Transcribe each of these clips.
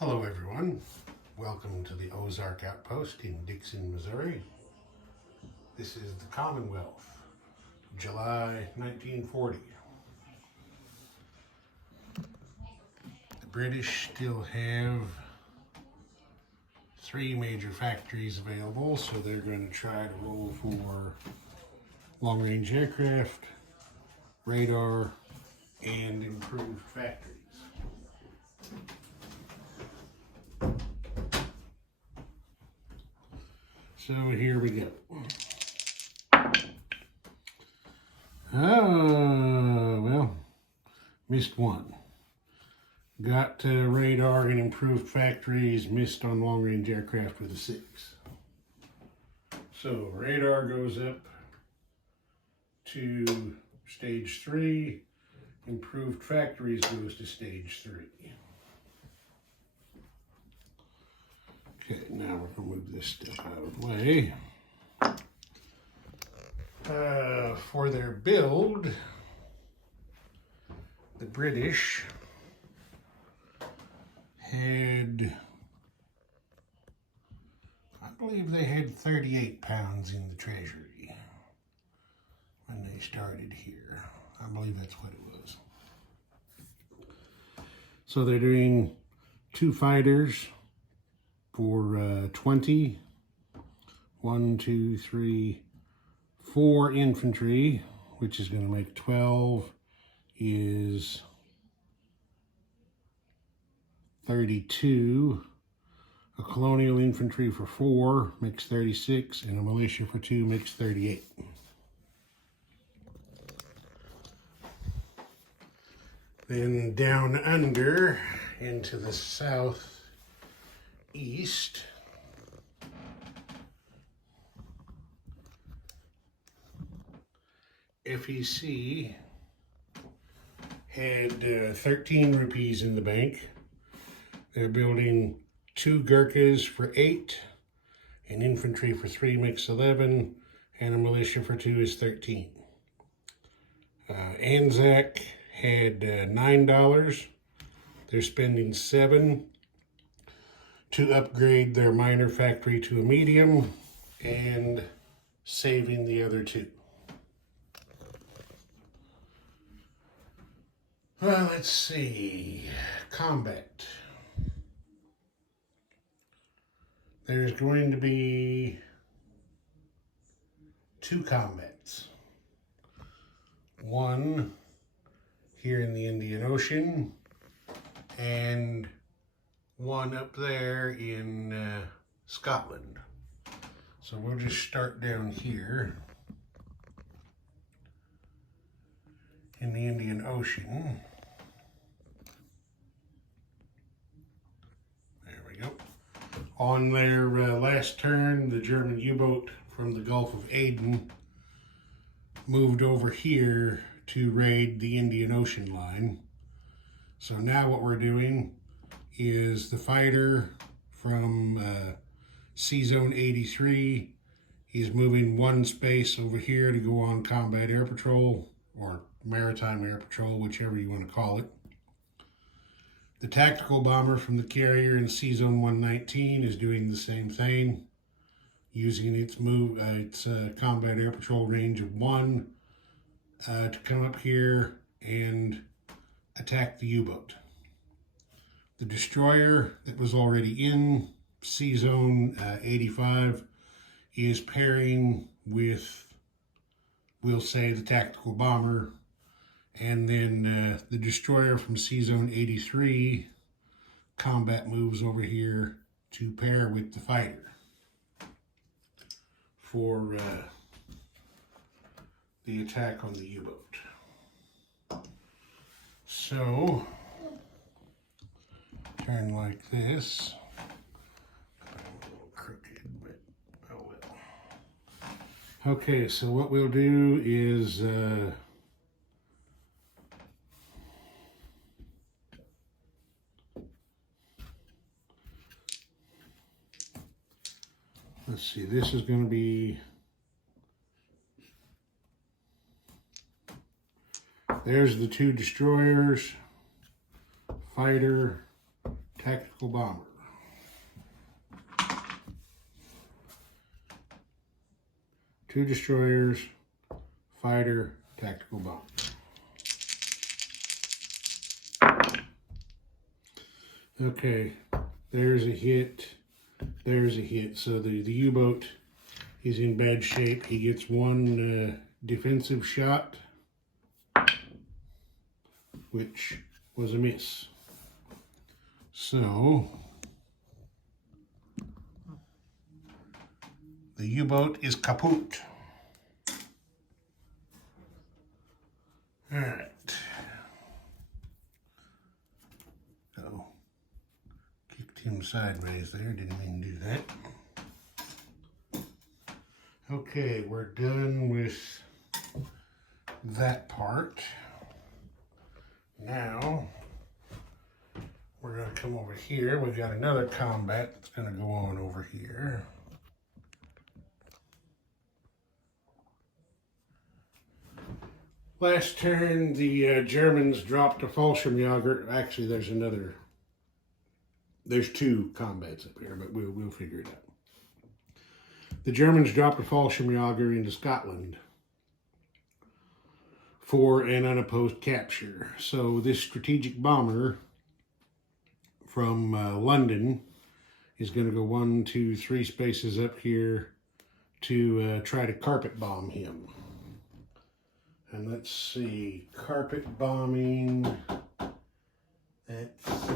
Hello everyone, welcome to the Ozark Outpost in Dixon, Missouri. This is the Commonwealth, July 1940. The British still have 3 major factories available, so they're going to try to roll for long-range aircraft, radar, and improved factories. So here we go. Well, missed one. Got radar and improved factories, missed on long-range aircraft with a 6. So radar goes up to stage 3, improved factories goes to stage 3. Okay, now we're going to move this stuff out of the way. For their build, the British had, I believe they had 38 pounds in the treasury when they started here. I believe that's what it was. So they're doing 2 fighters for 20, 1, 2, 3, 4 infantry, which is going to make 12, is 32. A colonial infantry for 4 makes 36, and a militia for 2 makes 38. Then down under into the southeast, FEC had 13 rupees in the bank. They're building 2 Gurkhas for 8, an infantry for 3 makes 11, and a militia for 2 is 13. Anzac had $9. They're spending 7 to upgrade their minor factory to a medium and saving the other 2. Well, let's see. Combat. There's going to be 2 combats. One here in the Indian Ocean, and one up there in Scotland. So we'll just start down here in the Indian Ocean. There we go. On their last turn, the German U-boat from the Gulf of Aden moved over here to raid the Indian Ocean line. So now what we're doing is the fighter from Sea Zone 83 is moving 1 space over here to go on combat air patrol, or maritime air patrol, whichever you want to call it. The tactical bomber from the carrier in Sea Zone 119 is doing the same thing, using its combat air patrol range of 1 to come up here and attack the U-boat. The destroyer that was already in Sea Zone 85 is pairing with, we'll say, the tactical bomber, and then the destroyer from Sea Zone 83 combat moves over here to pair with the fighter for the attack on the U-boat. So, turn like this. A little crooked, but oh well. Okay, so what we'll do is let's see, this is going to be, there's the 2 destroyers, fighter, tactical bomber. Two destroyers, fighter, tactical bomber. Okay, there's a hit. There's a hit. So the U-boat is in bad shape. He gets one defensive shot, which was a miss. So the U-boat is kaput. All right. So kicked him sideways there. Didn't mean to do that. Okay, we're done with that part. Now we're going to come over here. We've got another combat that's going to go on over here. Last turn, the Germans dropped a Fallschirmjäger. Actually, there's two combats up here, but we'll figure it out. The Germans dropped a Fallschirmjäger into Scotland for an unopposed capture. So this strategic bomber from London is going to go 1, 2, 3 spaces up here to try to carpet bomb him. And let's see, carpet bombing, that's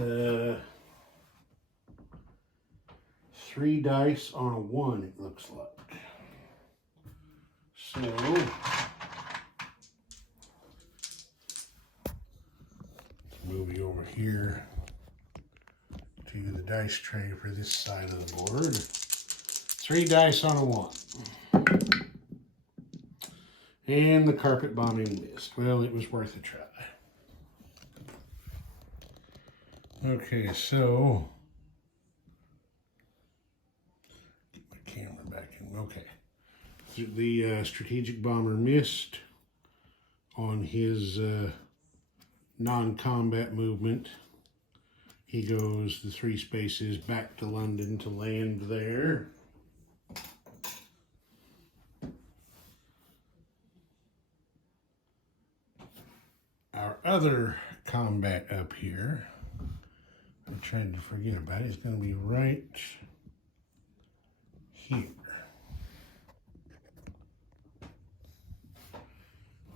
3 dice on a 1, it looks like. So, let's move you over here to the dice tray for this side of the board. 3 dice on a 1. And the carpet bombing missed. Well, it was worth a try. Okay, so get my camera back in. Okay. The strategic bomber missed on his non-combat movement. He goes the 3 spaces back to London to land there. Our other combat up here, I tried to forget about it, is going to be right here.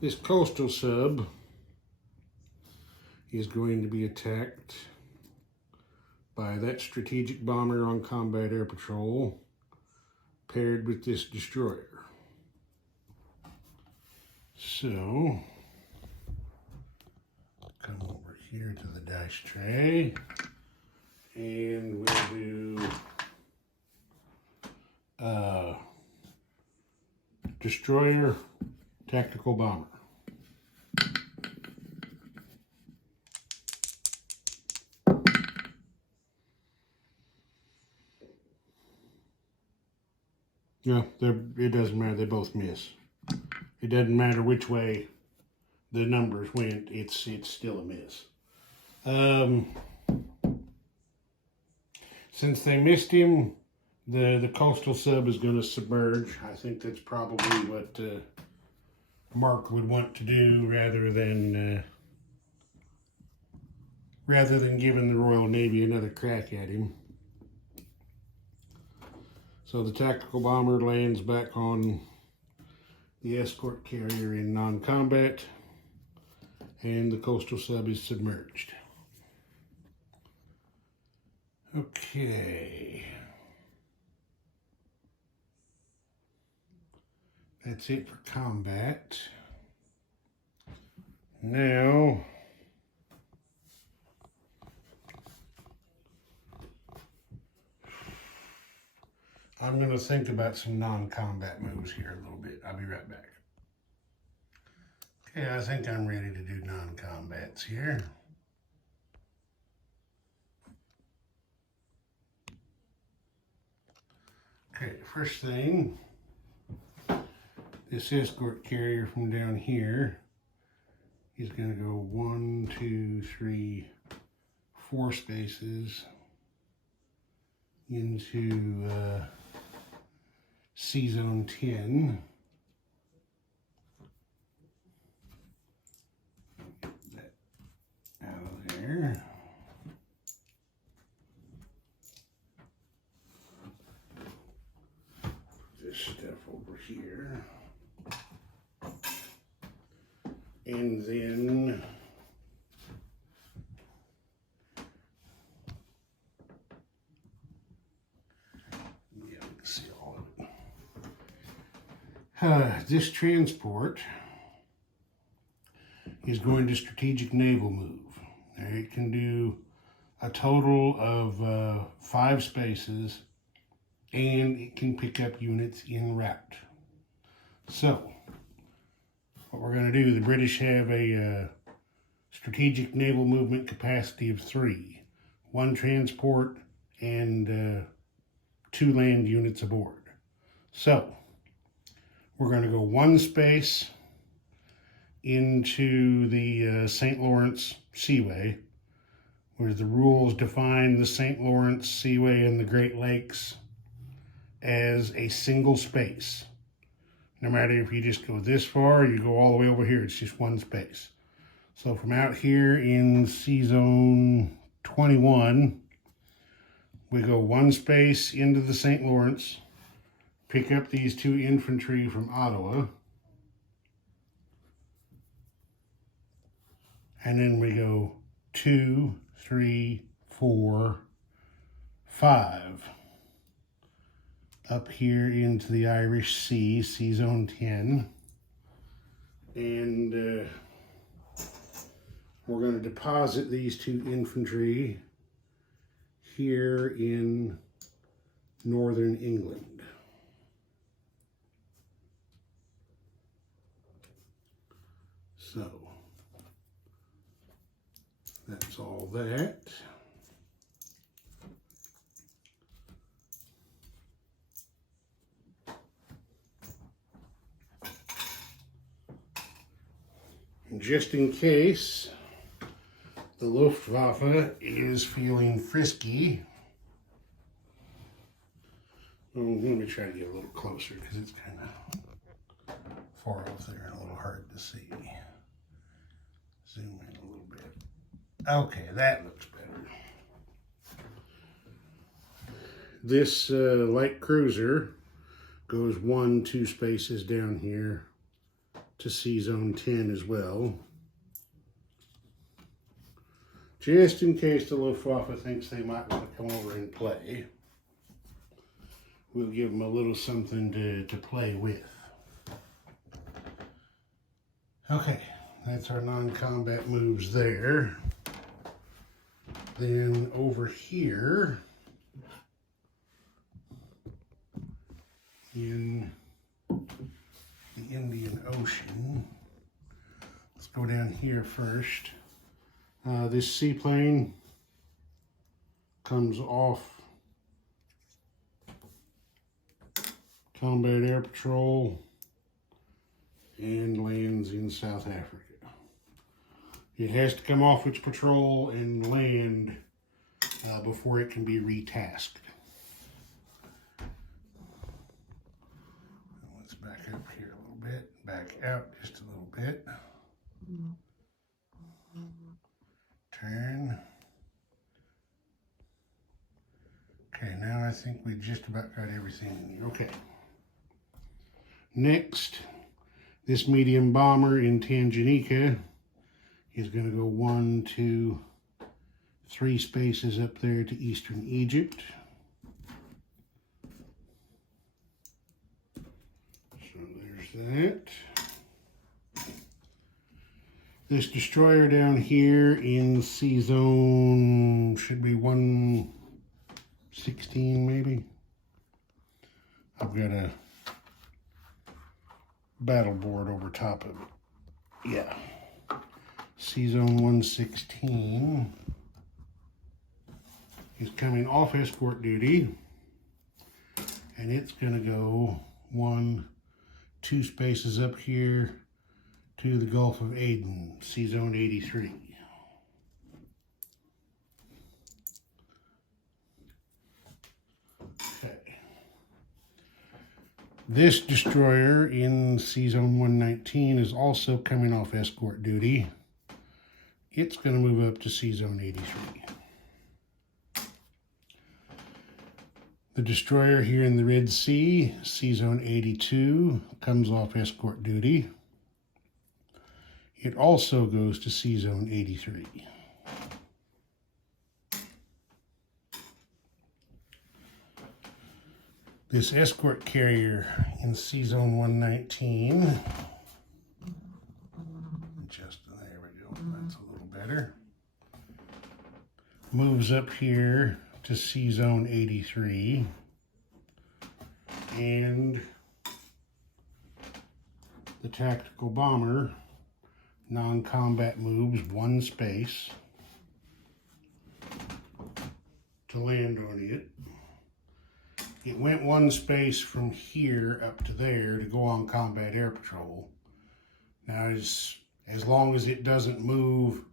This coastal sub is going to be attacked by that strategic bomber on combat air patrol paired with this destroyer. So come over here to the dice tray and we'll do destroyer, tactical bomber. Yeah, it doesn't matter, they both miss. It doesn't matter which way the numbers went, it's still a miss. Since they missed him, the coastal sub is going to submerge. I think that's probably what Mark would want to do rather than giving the Royal Navy another crack at him. So the tactical bomber lands back on the escort carrier in non-combat, and the coastal sub is submerged. Okay. That's it for combat. Now, I'm going to think about some non-combat moves here a little bit. I'll be right back. Okay, I think I'm ready to do non-combats here. Okay, first thing, this escort carrier from down here is going to go 1, 2, 3, 4 spaces into Sea Zone 10. Get that out of there. This stuff over here. And then yeah, we can see all of it. This transport is going to strategic naval move. It can do a total of 5 spaces, and it can pick up units en route. So, what we're going to do, the British have a strategic naval movement capacity of 3. 1 transport and 2 land units aboard. So, we're going to go 1 space into the St. Lawrence Seaway, where the rules define the St. Lawrence Seaway and the Great Lakes as a single space. No matter if you just go this far or you go all the way over here, it's just 1 space. So from out here in Sea Zone 21, we go 1 space into the St. Lawrence, pick up these 2 infantry from Ottawa, and then we go 2, 3, 4, 5 up here into the Irish Sea, Sea Zone 10, and we're going to deposit these 2 infantry here in northern England. So that's all that. And just in case the Luftwaffe is feeling frisky, let me try to get a little closer because it's kind of far off there and a little hard to see. Zoom in a little bit. Okay, that looks better. This light cruiser goes 1, 2 spaces down here to Sea Zone 10 as well. Just in case the Luftwaffe thinks they might want to come over and play, we'll give them a little something to play with. Okay, that's our non-combat moves there. Then over here in the Indian Ocean, let's go down here first. This seaplane comes off Combat Air Patrol and lands in South Africa. It has to come off its patrol and land before it can be retasked. Let's back up here a little bit, back out just a little bit. Turn. Okay, now I think we just about got everything in here. Okay. Next, this medium bomber in Tanganyika is going to go 1, 2, 3 spaces up there to eastern Egypt. So there's that. This destroyer down here in Sea Zone should be 116 maybe. I've got a battle board over top of it. Yeah. Sea Zone 116 is coming off escort duty, and it's going to go 1, 2 spaces up here to the Gulf of Aden, Sea Zone 83. This destroyer in C-Zone 119 is also coming off escort duty. It's going to move up to C-Zone 83. The destroyer here in the Red Sea, C-Zone 82, comes off escort duty. It also goes to C-Zone 83. This escort carrier in C-Zone 119, there we go, that's a little better, moves up here to C-Zone 83, and the tactical bomber non-combat moves one space to land on it. It went one space from here up to there to go on combat air patrol. Now, as long as it doesn't move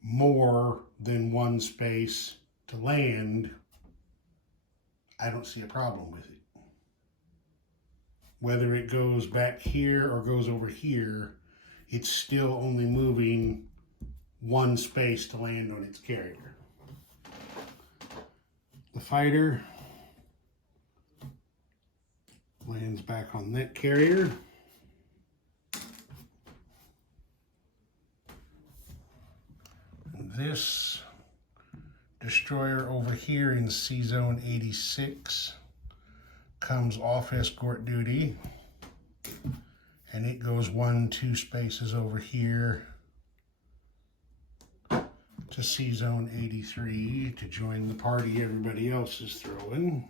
more than one space to land, I don't see a problem with it. Whether it goes back here or goes over here, it's still only moving one space to land on its carrier. The fighter lands back on that carrier. And this destroyer over here in C-Zone 86 comes off escort duty, and it goes 1-2 spaces over here to C-Zone 83 to join the party everybody else is throwing.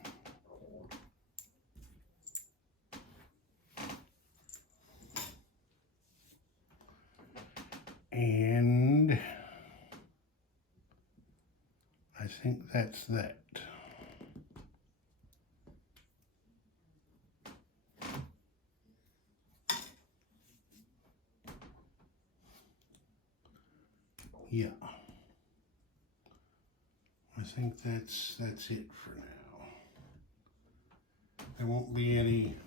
And I think that's that. Yeah. I think that's it for now. There won't be any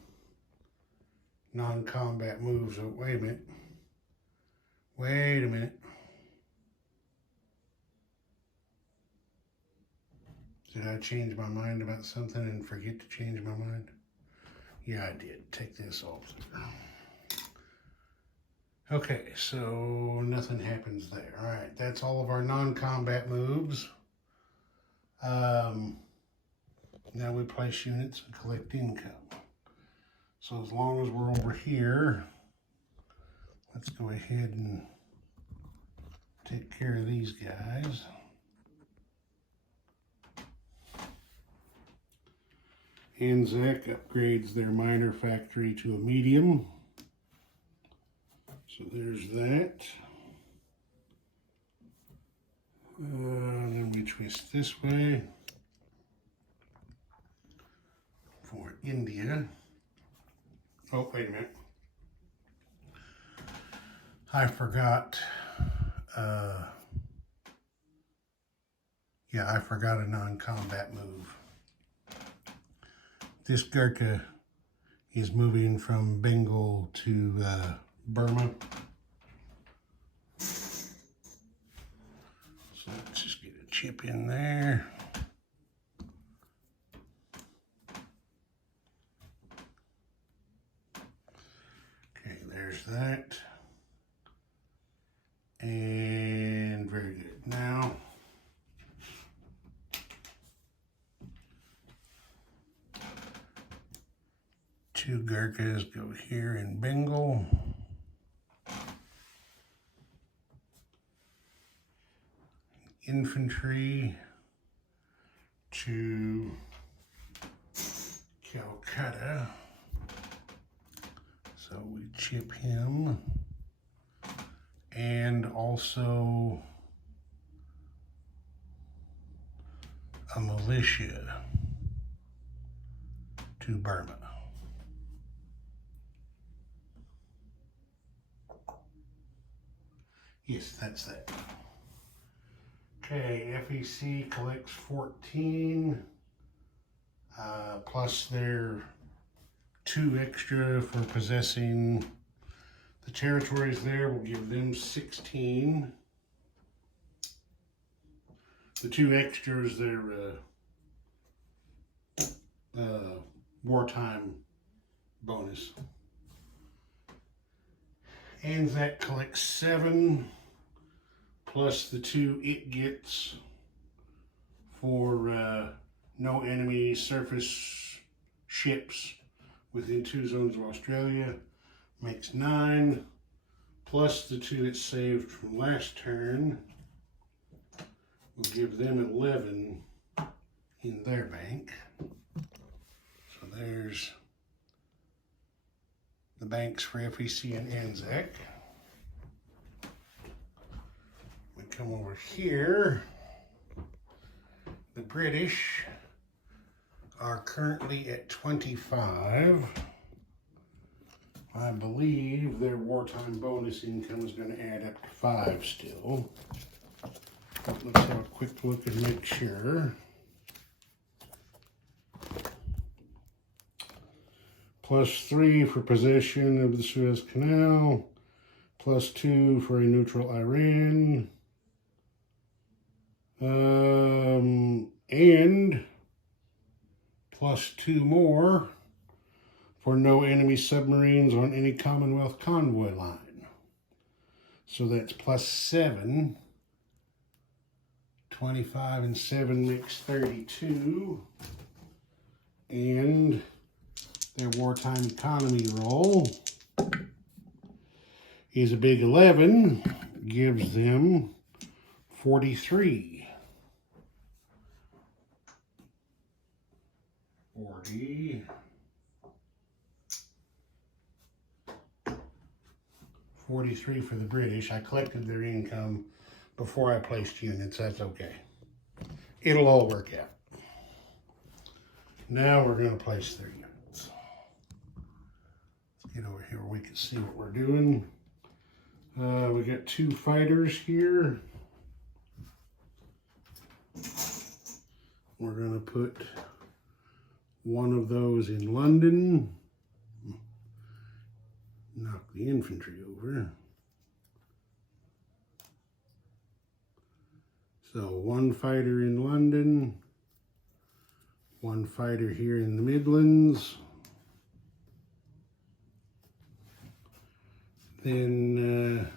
non-combat moves. Oh, wait a minute. Wait a minute. Did I change my mind about something and forget to change my mind? Yeah, I did. Take this off there. Okay, so nothing happens there. All right, that's all of our non-combat moves. Now we place units and collect income. So as long as we're over here, let's go ahead and take care of these guys. Anzac upgrades their minor factory to a medium. So there's that. Then we twist this way for India. Oh, wait a minute. I forgot. I forgot a non-combat move. This Gurkha is moving from Bengal to Burma. So let's just get a chip in there. Okay, there's that. And very good. Now, two Gurkhas go here in Bengal. Infantry to Calcutta. So we chip him. And also a militia to Burma. Yes, that's that. Okay, FEC collects 14 plus their 2 extra for possessing the territories there. We'll give them 16. The 2 extras, they're wartime bonus. Anzac collects 7 plus the 2 it gets for no enemy surface ships within 2 zones of Australia. Makes 9 plus the 2 it saved from last turn. We'll give them 11 in their bank. So there's the banks for FEC and Anzac. We come over here. The British are currently at 25. I believe their wartime bonus income is going to add up to 5 still. Let's have a quick look and make sure. +3 for possession of the Suez Canal. +2 for a neutral Iran. And +2 more for no enemy submarines on any Commonwealth convoy line. So that's +7. 25 and 7 makes 32. And their wartime economy roll is a big 11, gives them 43. 43 for the British. I collected their income before I placed units. That's okay. It'll all work out. Now we're going to place their units. Let's get over here where we can see what we're doing. We got 2 fighters here. We're going to put one of those in London. Knock the infantry over. So 1 fighter in London, 1 fighter here in the Midlands. Then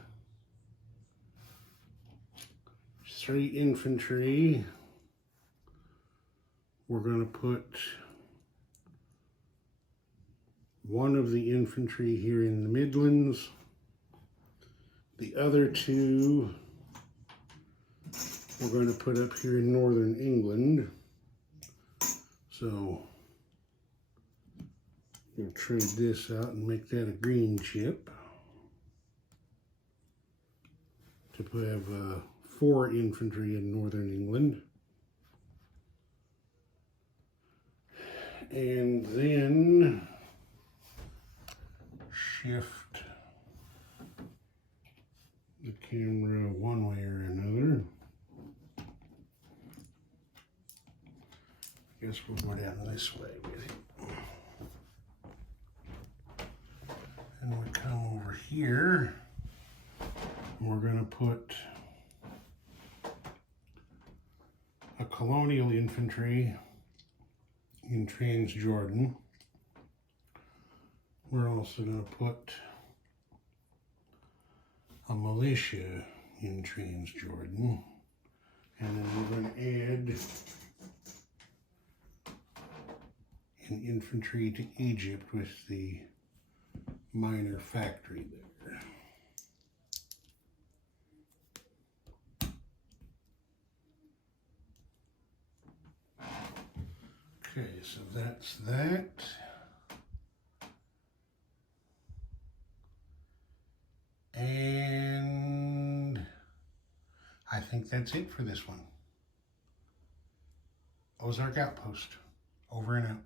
3 infantry. We're going to put 1 of the infantry here in the Midlands. The other 2 we're going to put up here in northern England. So we'll trade this out and make that a green chip to have 4 infantry in northern England. And then shift the camera one way or another. I guess we'll go down this way with it. And we come over here. And we're going to put a colonial infantry in Transjordan. We're also going to put a militia in Transjordan. And then we're going to add an infantry to Egypt with the minor factory there. Okay, so that's that. And I think that's it for this one. Ozark Outpost, over and out.